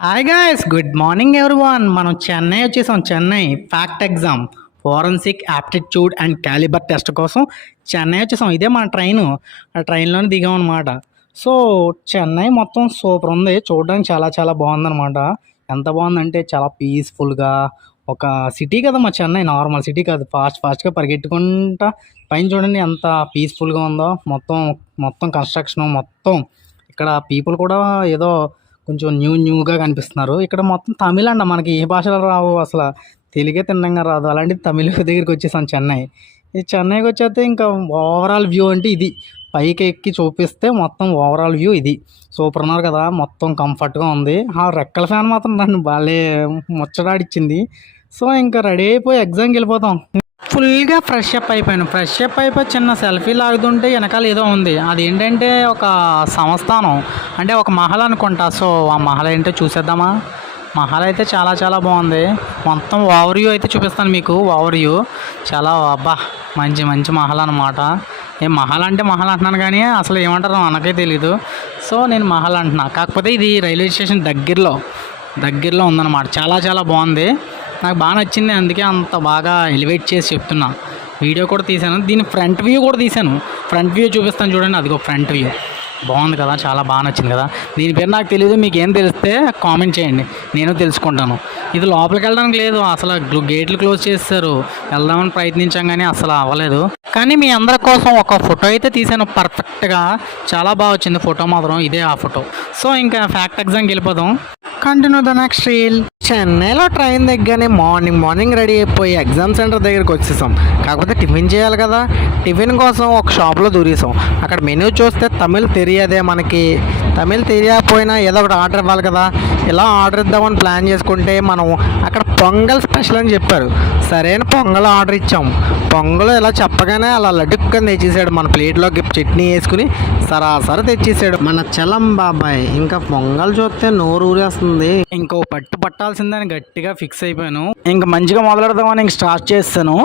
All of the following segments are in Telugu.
Hi guys, good morning everyone. మనం చెన్నై వచ్చేసాం. Chennai fact exam, forensic aptitude and calibre test కోసం చెన్నై వచ్చేసాం. ఇదే మన ట్రైను. ఆ ట్రైన్లోనే దిగాం అనమాట. సో చెన్నై మొత్తం సూపర్ ఉంది, చూడడానికి చాలా చాలా బాగుందన్నమాట. ఎంత బాగుందంటే చాలా పీస్ఫుల్గా ఒక సిటీ కదా మా చెన్నై. నార్మల్ సిటీ కాదు, ఫాస్ట్గా పరిగెట్టుకుంటా పైన చూడండి ఎంత పీస్ఫుల్గా ఉందో. మొత్తం మొత్తం కన్స్ట్రక్షన్ మొత్తం. ఇక్కడ పీపుల్ కూడా ఏదో కొంచెం న్యూగా కనిపిస్తున్నారు. ఇక్కడ మొత్తం తమిళ్ అంట, మనకి ఏ భాషలో రావు అసలు, తెలుగే తిన్నంగా రాదు. అలాంటిది తమిళ దగ్గరికి వచ్చేసాం చెన్నై. ఈ చెన్నైకి వచ్చేస్తే ఇంకా ఓవరాల్ వ్యూ అంటే ఇది. పైకి ఎక్కి చూపిస్తే మొత్తం ఓవరాల్ వ్యూ ఇది. సూపర్ ఉన్నారు కదా, మొత్తం కంఫర్ట్గా ఉంది. ఆ రెక్కల ఫ్యాన్ మాత్రం నన్ను భలే ముచ్చటాడిచ్చింది. సో ఇంకా రెడీ అయిపోయి ఎగ్జామ్కి వెళ్ళిపోతాం. ఫుల్గా ఫ్రెష్ అప్ అయిపోయాను. ఫ్రెష్ అప్ అయిపోయి చిన్న సెల్ఫీ లాగుతుంటే వెనకాల ఏదో ఉంది. అది ఏంటంటే ఒక సంస్థానం, అంటే ఒక మహల్ అనుకుంటా. సో ఆ మహల్ ఏంటో చూసేద్దామా. మహల్ అయితే చాలా చాలా బాగుంది. మొత్తం ఓవర్ వ్యూ అయితే చూపిస్తాను మీకు. ఓవర్ వ్యూ చాలా అబ్బా, మంచి మంచి మహల్ అనమాట. ఏ మహల్ అంటే మహల్ అంటున్నాను కానీ అసలు ఏమంటారో మనకే తెలీదు. సో నేను మహల్ అంటున్నా, కాకపోతే ఇది రైల్వే స్టేషన్ దగ్గరలో ఉందన్నమాట. చాలా చాలా బాగుంది, నాకు బాగా నచ్చింది. అందుకే అంత బాగా ఎలివేట్ చేసి చెప్తున్నా. వీడియో కూడా తీశాను, దీని ఫ్రంట్ వ్యూ కూడా తీశాను. ఫ్రంట్ వ్యూ చూపిస్తాను చూడండి, అదిగో ఫ్రంట్ వ్యూ. బాగుంది కదా, చాలా బాగా నచ్చింది కదా. దీని పేరు నాకు తెలియదు, మీకు ఏం తెలిస్తే కామెంట్ చేయండి, నేను తెలుసుకుంటాను. ఇది లోపలికి వెళ్ళడానికి లేదు, అసలు గేట్లు క్లోజ్ చేస్తారు. వెళ్దామని ప్రయత్నించాం కానీ అసలు అవ్వలేదు. కానీ మీ అందరి కోసం ఒక ఫోటో అయితే తీసాను పర్ఫెక్ట్గా. చాలా బాగా వచ్చింది ఫోటో మాత్రం, ఇదే ఆ ఫోటో. సో ఇంకా ఫ్యాక్ట్ ఎగ్జామ్కి వెళ్ళిపోదాం. Continue the next reel. చెన్నైలో ట్రైన్ దగ్గరనే మార్నింగ్ రెడీ అయిపోయి ఎగ్జామ్ సెంటర్ దగ్గరికి వచ్చేసాం. కాకపోతే టిఫిన్ చేయాలి కదా. టిఫిన్ కోసం ఒక షాప్లో దూరేసాం. అక్కడ మెనూ చూస్తే తమిళ్ తెలియదే మనకి. తమిళ్ తెలియకపోయినా ఏదో ఒకటి ఆర్డర్ ఇవ్వాలి కదా. ఇలా ఆర్డర్ ఇద్దామని ప్లాన్ చేసుకుంటే మనం అక్కడ పొంగల్ స్పెషల్ అని చెప్పారు. సరైన పొంగల్ ఆర్డర్ ఇచ్చాం. పొంగల్ ఇలా చెప్పగానే అలా లడ్డుక్కని తెచ్చేసాడు. మన ప్లేట్లోకి చట్నీ వేసుకుని సరాసరి తెచ్చేసాడు మన చలం బాబాయ్. ఇంకా పొంగల్ చూస్తే నోరు ఊరేస్తుంది. ఇంకో పట్టాల్సిందని గట్టిగా ఫిక్స్ అయిపోయాను. ఇంకా మంచిగా మొదలెడదామని ఇంక స్టార్ట్ చేస్తాను.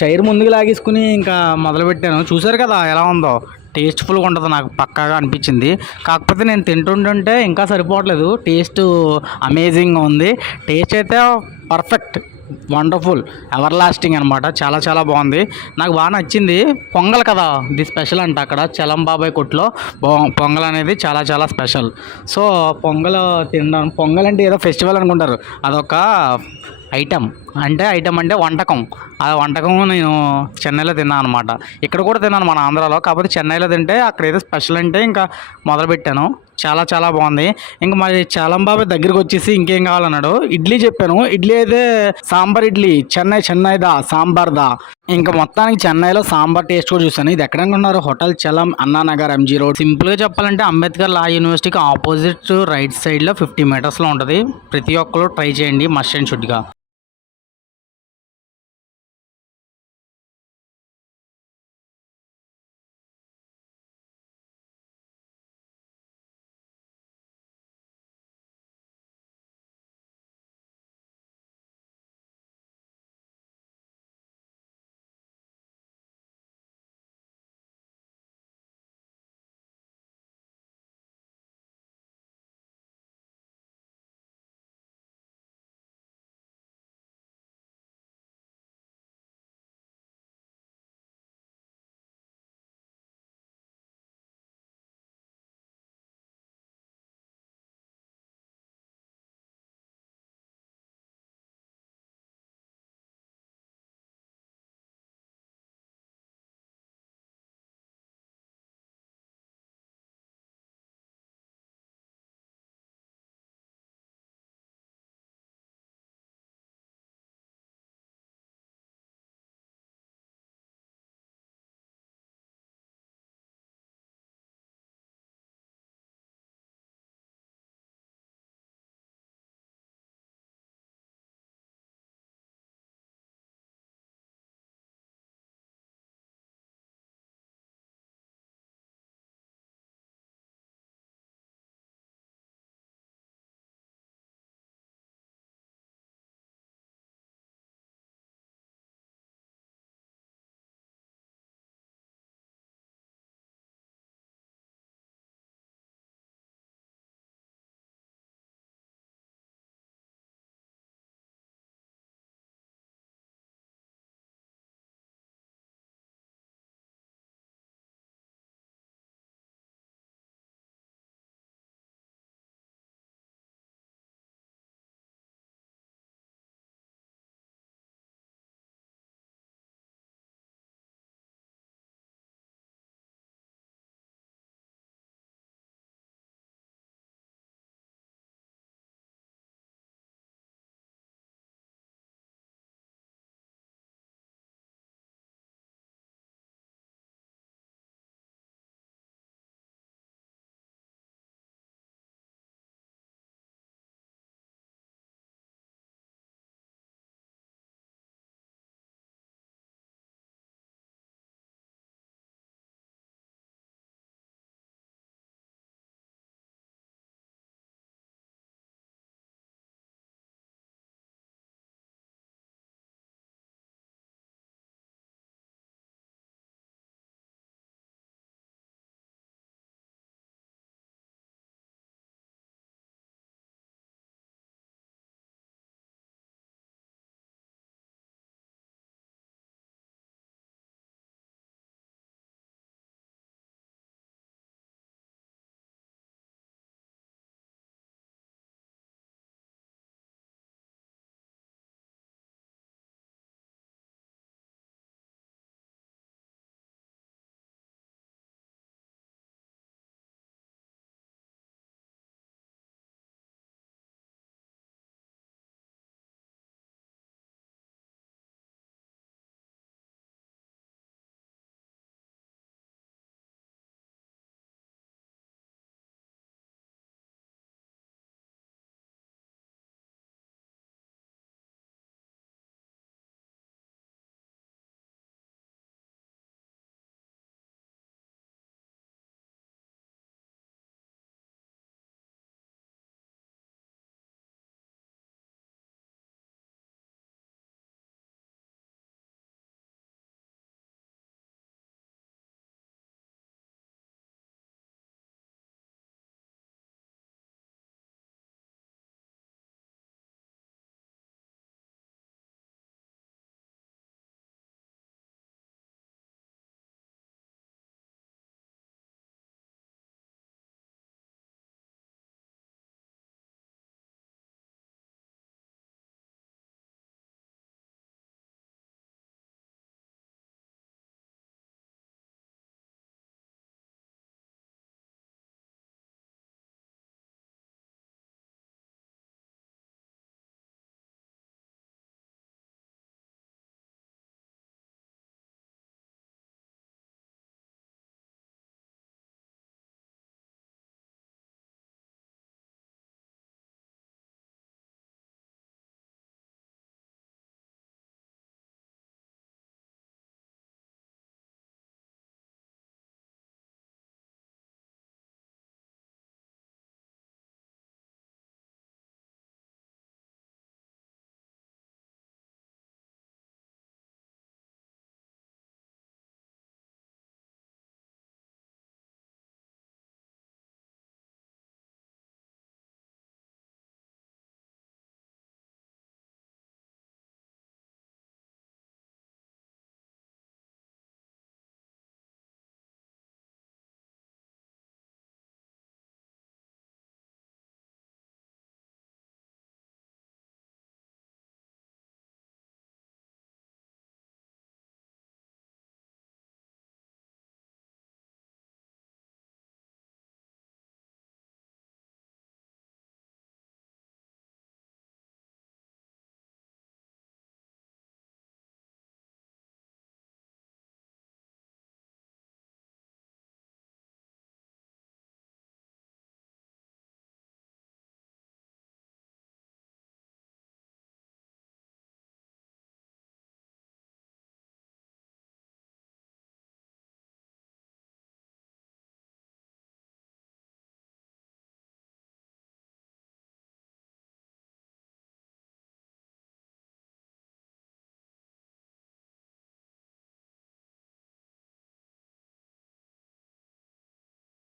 చైర్ ముందుకు లాగేసుకుని ఇంకా మొదలుపెట్టాను. చూసారు కదా ఎలా ఉందో, టేస్ట్ఫుల్గా ఉంటుంది, నాకు పక్కాగా అనిపించింది. కాకపోతే నేను తింటుంటుంటే ఇంకా సరిపోవట్లేదు. టేస్ట్ అమేజింగ్గా ఉంది. టేస్ట్ అయితే పర్ఫెక్ట్, వండర్ఫుల్, ఎవర్ లాస్టింగ్ అనమాట. చాలా చాలా బాగుంది, నాకు బాగా నచ్చింది. పొంగల్ కదా ఇది స్పెషల్ అంట అక్కడ చలం బాబాయ్ కొట్లో. పొంగల్ అనేది చాలా చాలా స్పెషల్. సో పొంగల్ తినడం, పొంగల్ అంటే ఏదో ఫెస్టివల్ అనుకుంటారు, అదొక ఐటమ్. ఐటమ్ అంటే వంటకం. ఆ వంటకం నేను చెన్నైలో తిన్నాను అనమాట. ఇక్కడ కూడా తిన్నాను మన ఆంధ్రాలో, కాకపోతే చెన్నైలో తింటే అక్కడ ఏదో స్పెషల్ అంటే ఇంకా మొదలుపెట్టాను. చాలా చాలా బాగుంది. ఇంకా మరి చాలం బాబాయ్ దగ్గరికి వచ్చేసి ఇంకేం కావాలన్నాడు. ఇడ్లీ చెప్పాను. ఇడ్లీ అయితే సాంబార్ ఇడ్లీ, చెన్నైదా సాంబార్ దా. ఇంకా మొత్తానికి చెన్నైలో సాంబార్ టేస్ట్ కూడా చూసాను. ఇది ఎక్కడ ఉన్నారు, hotel Chalam, Anna Nagar, MG road. సింపుల్గా చెప్పాలంటే అంబేద్కర్ లా యూనివర్సిటీకి ఆపోజిట్ రైట్ సైడ్లో 50 మీటర్స్లో ఉంటుంది. ప్రతి ఒక్కరు ట్రై చేయండి, మస్ట్ అండ్ షుడ్గా.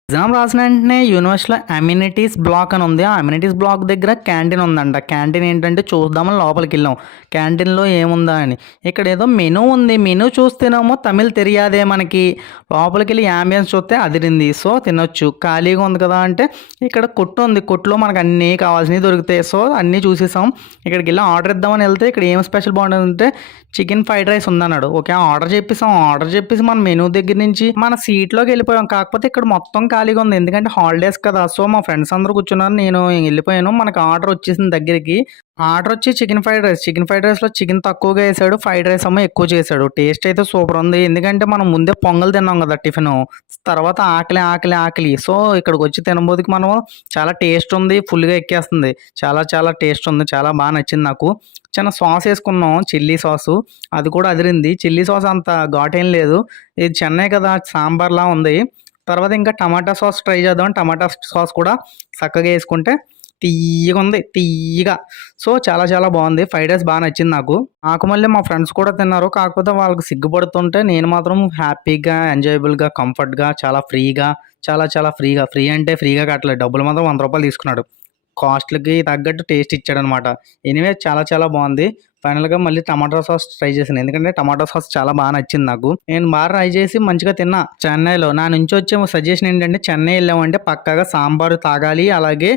ఎగ్జామ్ రాసిన వెంటనే యూనివర్సిటీలో అమ్యూనిటీస్ బ్లాక్ అని ఉంది. ఆ అమ్యూనిటీస్ బ్లాక్ దగ్గర క్యాంటీన్ ఉందంట. క్యాంటీన్ ఏంటంటే చూద్దామని లోపలికి వెళ్ళాం. క్యాంటీన్లో ఏముందా అని. ఇక్కడ ఏదో మెనూ ఉంది. మెనూ చూస్తేనేమో తమిళ్ తెలియదే మనకి. లోపలికి వెళ్ళి యాంబియన్స్ చూస్తే అదిరింది. సో తినొచ్చు. ఖాళీగా ఉంది కదా అంటే ఇక్కడ కొట్టు ఉంది. కొట్టులో మనకు అన్నీ కావాల్సినవి దొరుకుతాయి. సో అన్నీ చూసేసాం. ఇక్కడికి వెళ్ళి ఆర్డర్ ఇద్దామని వెళ్తే ఇక్కడ ఏం స్పెషల్ బాగుంటుందంటే చికెన్ ఫ్రైడ్ రైస్ ఉందన్నాడు. ఓకే ఆర్డర్ చెప్పేసాం. ఆర్డర్ చెప్పేసి మన మెనూ దగ్గర నుంచి మన సీట్లోకి వెళ్ళిపోయాం. కాకపోతే ఇక్కడ మొత్తం ఖాళీగా ఉంది. ఎందుకంటే హాలిడేస్ కదా. సో మా ఫ్రెండ్స్ అందరూ కూర్చున్నారు. నేను వెళ్ళిపోయాను. మనకు ఆర్డర్ వచ్చేసింది దగ్గరికి. ఆర్డర్ వచ్చి chicken fried rice. Chicken fried రైస్లో చికెన్ తక్కువగా వేసాడు. ఫ్రైడ్ రైస్ ఏమో ఎక్కువ చేశాడు. టేస్ట్ అయితే సూపర్ ఉంది. ఎందుకంటే మనం ముందే పొంగల్ తిన్నాం కదా టిఫిన్. తర్వాత ఆకలి ఆకలి ఆకలి. సో ఇక్కడికి వచ్చి తినబోదికి మనం చాలా టేస్ట్ ఉంది. ఫుల్గా ఎక్కేస్తుంది. చాలా చాలా టేస్ట్ ఉంది. చాలా బాగా నచ్చింది నాకు. చిన్న సాస్ వేసుకున్నాం. Chilli sauce. అది కూడా అదిరింది. చిల్లీ సాస్ అంత ఘాటేం లేదు. ఇది చెన్నై కదా సాంబార్లా ఉంది. తర్వాత ఇంకా టమాటా సాస్ ట్రై చేద్దాం. టమాటా సాస్ కూడా చక్కగా వేసుకుంటే తీయగా ఉంది. తీయగా. సో చాలా చాలా బాగుంది. ఫ్రైడ్ రైస్ బాగా నచ్చింది నాకు మళ్ళీ మా ఫ్రెండ్స్ కూడా తిన్నారు. కాకపోతే వాళ్ళకి సిగ్గుపడుతుంటే నేను మాత్రం హ్యాపీగా ఎంజాయబుల్గా కంఫర్ట్గా చాలా ఫ్రీగా చాలా చాలా ఫ్రీగా. ఫ్రీ అంటే ఫ్రీగా కట్టలేదు. డబ్బులు మాత్రం 100 రూపాయలు తీసుకున్నాడు. కాస్ట్లకి తగ్గట్టు టేస్ట్ ఇచ్చాడనమాట. ఎనీవే చాలా చాలా బాగుంది. ఫైనల్గా మళ్ళీ టమాటో సాస్ ట్రై చేశాను. ఎందుకంటే టమాటో సాస్ చాలా బాగా నచ్చింది నాకు. నేను బాగా ట్రై చేసి మంచిగా తిన్నా. చెన్నైలో నా నుంచి వచ్చే సజెషన్ ఏంటంటే చెన్నై వెళ్ళామంటే పక్కాగా సాంబారు తాగాలి, అలాగే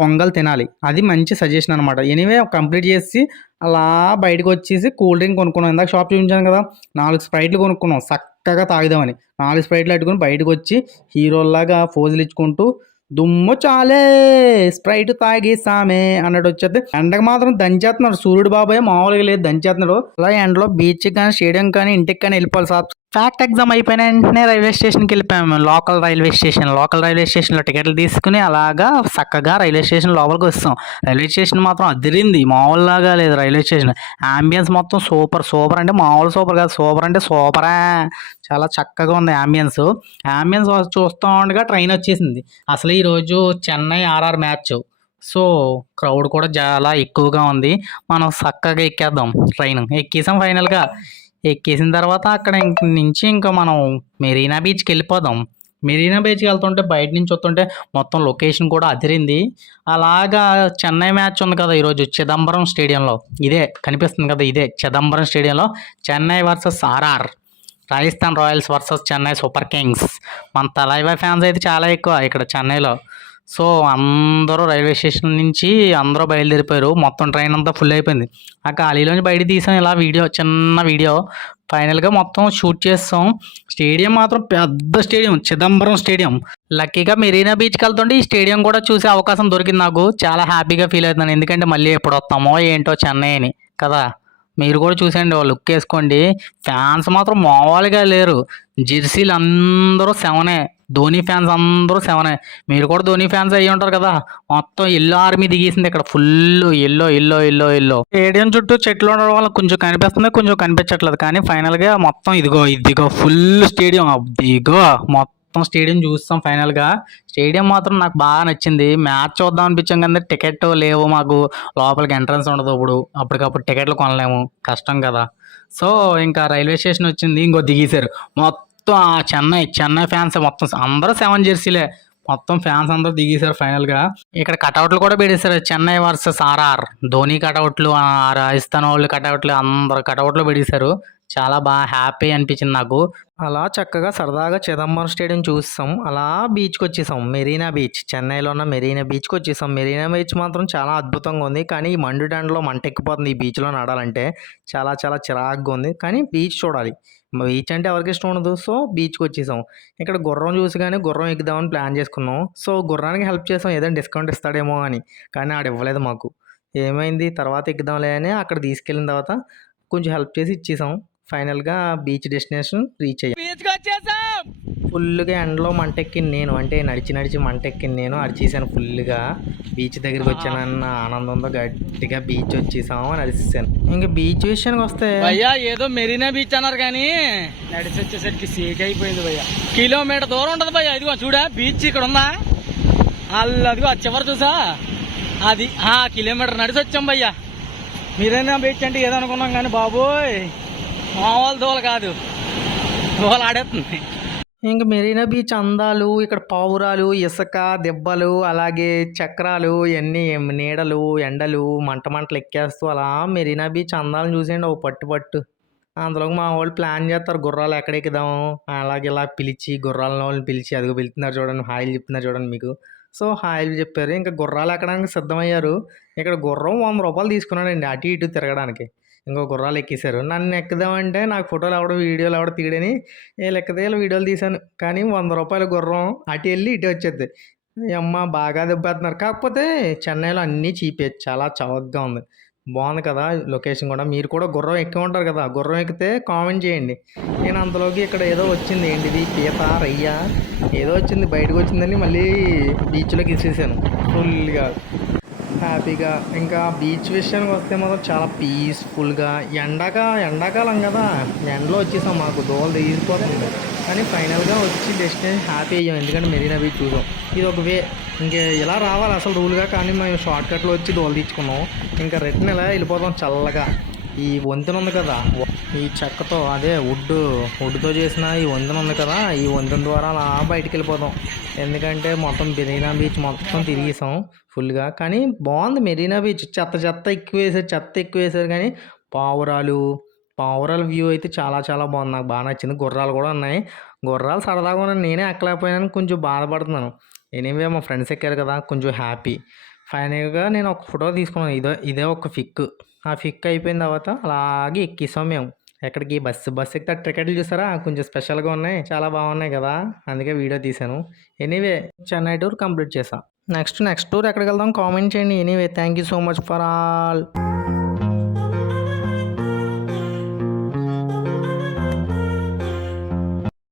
పొంగల్ తినాలి. అది మంచి సజెషన్ అనమాట. ఎనీవే కంప్లీట్ చేసి అలా బయటకు వచ్చేసి కూల్ డ్రింక్ కొనుక్కున్నాం. ఇందాక షాప్ చూపించాను కదా, 4 స్ప్రైట్లు కొనుక్కున్నాం చక్కగా తాగుదామని. 4 స్ప్రైట్లు పెట్టుకుని బయటకు వచ్చి హీరోల్లాగా ఫోజులు ఇచ్చుకుంటూ దుమ్ము చాలే స్ప్రైట్ తాగేసామే అన్నట్టు వచ్చేది. ఎండకు మాత్రం దంచేస్తున్నాడు సూర్యుడు బాబాయ్, మామూలుగా లేదు దంచేస్తున్నాడు. అలా ఎండలో బీచ్ కానీ స్టేడియం కానీ ఇంటికి కానీ వెళ్ళిపోవాలి సార్. ఫ్యాక్ట్ ఎగ్జామ్ అయిపోయిన వెంటనే రైల్వే స్టేషన్కి వెళ్ళిపోయాము. లోకల్ రైల్వే స్టేషన్లో టికెట్లు తీసుకుని అలాగా చక్కగా రైల్వే స్టేషన్ లోపలికి వస్తాం. రైల్వే స్టేషన్ మాత్రం అదిరింది. మామూలులాగా లేదు రైల్వే స్టేషన్. అంబియన్స్ మొత్తం సూపర్. సూపర్ అంటే మామూలు సూపర్ కాదు, సూపర్ అంటే సూపరా. చాలా చక్కగా ఉంది అంబియన్స్. చూస్తూ ఉండగా ట్రైన్ వచ్చేసింది. అసలు ఈరోజు Chennai RR match. So crowd కూడా చాలా ఎక్కువగా ఉంది. మనం చక్కగా ఎక్కేద్దాం. ట్రైన్ ఎక్కేసాం. ఫైనల్గా ఎక్కేసిన తర్వాత అక్కడ నుంచి ఇంకా మనం మెరీనా బీచ్కి వెళ్ళిపోదాం. మెరీనా బీచ్కి వెళ్తుంటే బయట నుంచి వస్తుంటే మొత్తం లొకేషన్ కూడా అదిరింది. అలాగా చెన్నై మ్యాచ్ ఉంది కదా ఈరోజు చిదంబరం స్టేడియంలో. ఇదే కనిపిస్తుంది కదా, ఇదే చిదంబరం స్టేడియంలో Chennai versus RR. Rajasthan Royals versus Chennai Super Kings. మన తలైవా ఫ్యాన్స్ అయితే చాలా ఎక్కువ ఇక్కడ చెన్నైలో. సో అందరూ రైల్వే స్టేషన్ నుంచి అందరూ బయలుదేరిపోయారు. మొత్తం ట్రైన్ అంతా ఫుల్ అయిపోయింది. ఆ ఖాళీలోంచి బయట తీసాం ఇలా వీడియో, చిన్న వీడియో. ఫైనల్గా మొత్తం షూట్ చేస్తాం. స్టేడియం మాత్రం పెద్ద స్టేడియం, చిదంబరం స్టేడియం. లక్కీగా మెరీనా బీచ్కి వెళ్తుంటే ఈ స్టేడియం కూడా చూసే అవకాశం దొరికింది నాకు. చాలా హ్యాపీగా ఫీల్ అవుతున్నాను. ఎందుకంటే మళ్ళీ ఎప్పుడు వస్తామో ఏంటో చెన్నై అని కదా. మీరు కూడా చూసండి, లుక్ వేసుకోండి. ఫ్యాన్స్ మాత్రం మామూలుగా లేరు. జెర్సీలు అందరూ 7. ధోని ఫ్యాన్స్ అందరూ 7. మీరు కూడా ధోని ఫ్యాన్స్ అయ్యి ఉంటారు కదా. మొత్తం ఎల్లో ఆర్మీ దిగేసింది ఇక్కడ. Full yellow. స్టేడియం చుట్టూ చెట్లు ఉండడం వల్ల కొంచెం కనిపిస్తుంది, కొంచెం కనిపించట్లేదు. కానీ ఫైనల్గా మొత్తం ఇదిగో ఫుల్ స్టేడియం. ఇదిగో మొత్తం స్టేడియం చూస్తాం. ఫైనల్గా స్టేడియం మాత్రం నాకు బాగా నచ్చింది. మ్యాచ్ చూద్దాం అనిపించాం కానీ టికెట్ లేవు మాకు. లోపలికి ఎంట్రన్స్ ఉండదు. అప్పటికప్పుడు టికెట్లు కొనలేము, కష్టం కదా. సో ఇంకా రైల్వే స్టేషన్ వచ్చింది. ఇంకో దిగేశారు మొత్తం ఆ చెన్నై ఫ్యాన్స్ మొత్తం అందరూ 7 జెర్సీలే. మొత్తం ఫ్యాన్స్ అందరూ దిగేశారు. ఫైనల్గా ఇక్కడ కటౌట్లు కూడా పెట్టేశారు. Chennai versus R R. ధోని కటౌట్లు, రాజస్థాన్ వాళ్ళు కటౌట్లు, అందరు కటౌట్లు పెట్టేశారు. చాలా బాగా హ్యాపీ అనిపించింది నాకు. అలా చక్కగా సరదాగా చిదంబరం స్టేడియం చూస్తాం. అలా బీచ్కి వచ్చేసాం. మెరీనా బీచ్, చెన్నైలో ఉన్న మెరీనా బీచ్కి వచ్చేసాం. మెరీనా బీచ్ మాత్రం చాలా అద్భుతంగా ఉంది. కానీ ఈ మండుటెండలో మంటెక్కిపోతుంది ఈ బీచ్లో నడాలంటే. చాలా చాలా చిరాగ్గా ఉంది. కానీ బీచ్ చూడాలి. బీచ్ అంటే ఎవరికి ఇష్టం ఉండదు. సో బీచ్కి వచ్చేసాం. ఇక్కడ గుర్రం చూసి కానీ గుర్రం ఎక్కుదామని ప్లాన్ చేసుకున్నాం. సో గుర్రానికి హెల్ప్ చేసాం, ఏదైనా డిస్కౌంట్ ఇస్తాడేమో అని. కానీ ఆడు ఇవ్వలేదు మాకు. ఏమైంది తర్వాత ఎక్కుదాంలే అని అక్కడ తీసుకెళ్ళిన తర్వాత కొంచెం హెల్ప్ చేసి ఇచ్చేసాం. ఫైనల్గా బీచ్ డెస్టినేషన్ రీచ్ అయ్యాం. ఫుల్గా ఎండలో మంటెక్కింది నేను. అంటే నడిచి మంటెక్కింది నేను. అరిచేసాను ఫుల్గా. బీచ్ దగ్గరికి వచ్చానన్న ఆనందంతో గట్టిగా బీచ్ వచ్చేసాము అని అరిచేసాను. ఇంకా బీచ్ విషయానికి వస్తే భయ్యా ఏదో మెరీనా బీచ్ అన్నారు కానీ నడిచి వచ్చేసరికి సీక్ అయిపోయింది భయ్యా. కిలోమీటర్ దూరం ఉంటుంది భయ్యా. ఇదిగో చూడా బీచ్ ఇక్కడ ఉందా, అదిగో చివరి చూసా, అది కిలోమీటర్ నడిచి వచ్చాం భయ్యా. మెరీనా బీచ్ అంటే ఏదో అనుకున్నాం కానీ బాబోయ్ మామూలు దోల కాదు, దోల ఆడేస్తుంది. ఇంక మెరీనా బీచ్ అందాలు, ఇక్కడ పావురాలు, ఇసక, దెబ్బలు, అలాగే చక్రాలు, ఇయన్నీ నీడలు, ఎండలు, మంటలు ఎక్కేస్తూ అలా మెరీనా బీచ్ అందాలను చూసేయండి ఒక పట్టు పట్టు. అందులోకి మా వాళ్ళు ప్లాన్ చేస్తారు గుర్రాలు ఎక్కడ ఎక్కుదాం, అలాగే ఇలా పిలిచి గుర్రాల వాళ్ళని పిలిచి అదిగో పిలుతున్నారు చూడండి, హాయిలు చెప్తున్నారు చూడండి మీకు. సో హాయిలు చెప్పారు, ఇంకా గుర్రాలు ఎక్కడానికి సిద్ధమయ్యారు. ఇక్కడ గుర్రం 100 రూపాయలు తీసుకున్నాడండి అటు ఇటు తిరగడానికి. ఇంకో గుర్రాలు ఎక్కేశారు. నన్ను ఎక్కుదామంటే నాకు ఫోటోలు ఎవడో వీడియోలు ఎవడో తీయడని వీళ్ళు ఎక్కదే వీళ్ళు వీడియోలు తీశాను. కానీ 100 రూపాయల గుర్రం అటు వెళ్ళి ఇటు వచ్చేది. అమ్మ బాగా దెబ్బేస్తున్నారు. కాకపోతే చెన్నైలో అన్నీ చీపే, చాలా చవకగా ఉంది. బాగుంది కదా లొకేషన్ కూడా. మీరు కూడా గుర్రం ఎక్కి ఉంటారు కదా, గుర్రం ఎక్కితే కామెంట్ చేయండి. నేను అంతలోకి ఇక్కడ ఏదో వచ్చింది, ఏంటిది పీత రయ్య ఏదో వచ్చింది బయటకు వచ్చిందని మళ్ళీ బీచ్లోకి ఇచ్చేసాను ఫుల్గా హ్యాపీగా. ఇంకా బీచ్ విషయానికి వస్తే మాత్రం చాలా పీస్ఫుల్గా, ఎండాకాలం కదా, ఎండలో వచ్చేసాం, మాకు దోవలు తీసిపోతుంది. కానీ ఫైనల్గా వచ్చి డెస్టినేషన్ హ్యాపీ అయ్యాం, ఎందుకంటే మెరీనా బీచ్ చూసాం. ఇది ఒక వే, ఇంకే ఇలా రావాలి అసలు రూల్గా, కానీ మేము షార్ట్ కట్లో వచ్చి దోవలు తీర్చుకున్నాం. ఇంకా రిటర్న్ ఇలా వెళ్ళిపోతాం చల్లగా. ఈ వంతెన ఉంది కదా, ఈ చెక్కతో అదే వుడ్తో చేసిన ఈ వంతెన ఉంది కదా, ఈ వంతెన ద్వారా అలా బయటికి వెళ్ళిపోతాం. ఎందుకంటే మొత్తం మెరీనా బీచ్ మొత్తం తిరిగేసాం ఫుల్గా. కానీ బాగుంది మెరీనా బీచ్. చెత్త ఎక్కువ వేసారు కానీ పావురాల వ్యూ అయితే చాలా చాలా బాగుంది, నాకు బాగా నచ్చింది. గుర్రాలు కూడా ఉన్నాయి, గుర్రాలు సరదాగా ఉన్నాయి. నేనే ఎక్కలేకపోయానని కొంచెం బాధపడుతున్నాను. ఎనీవే మా ఫ్రెండ్స్ ఎక్కారు కదా, కొంచెం హ్యాపీ. ఫైనల్గా నేను ఒక ఫోటో తీసుకున్నాను, ఇదే ఒక ఫిక్. ఆ ఫిక్ అయిపోయిన తర్వాత అలాగే ఎక్కిస్తాం మేము. ఎక్కడికి బస్సు ఎక్కితే టికెట్లు చూసారా, కొంచెం స్పెషల్గా ఉన్నాయి, చాలా బాగున్నాయి కదా, అందుకే వీడియో తీశాను. ఎనీవే చెన్నై టూర్ కంప్లీట్ చేసాం. నెక్స్ట్ టూర్ ఎక్కడికి వెళ్దాం కామెంట్ చేయండి. Anyway thank you so much for all.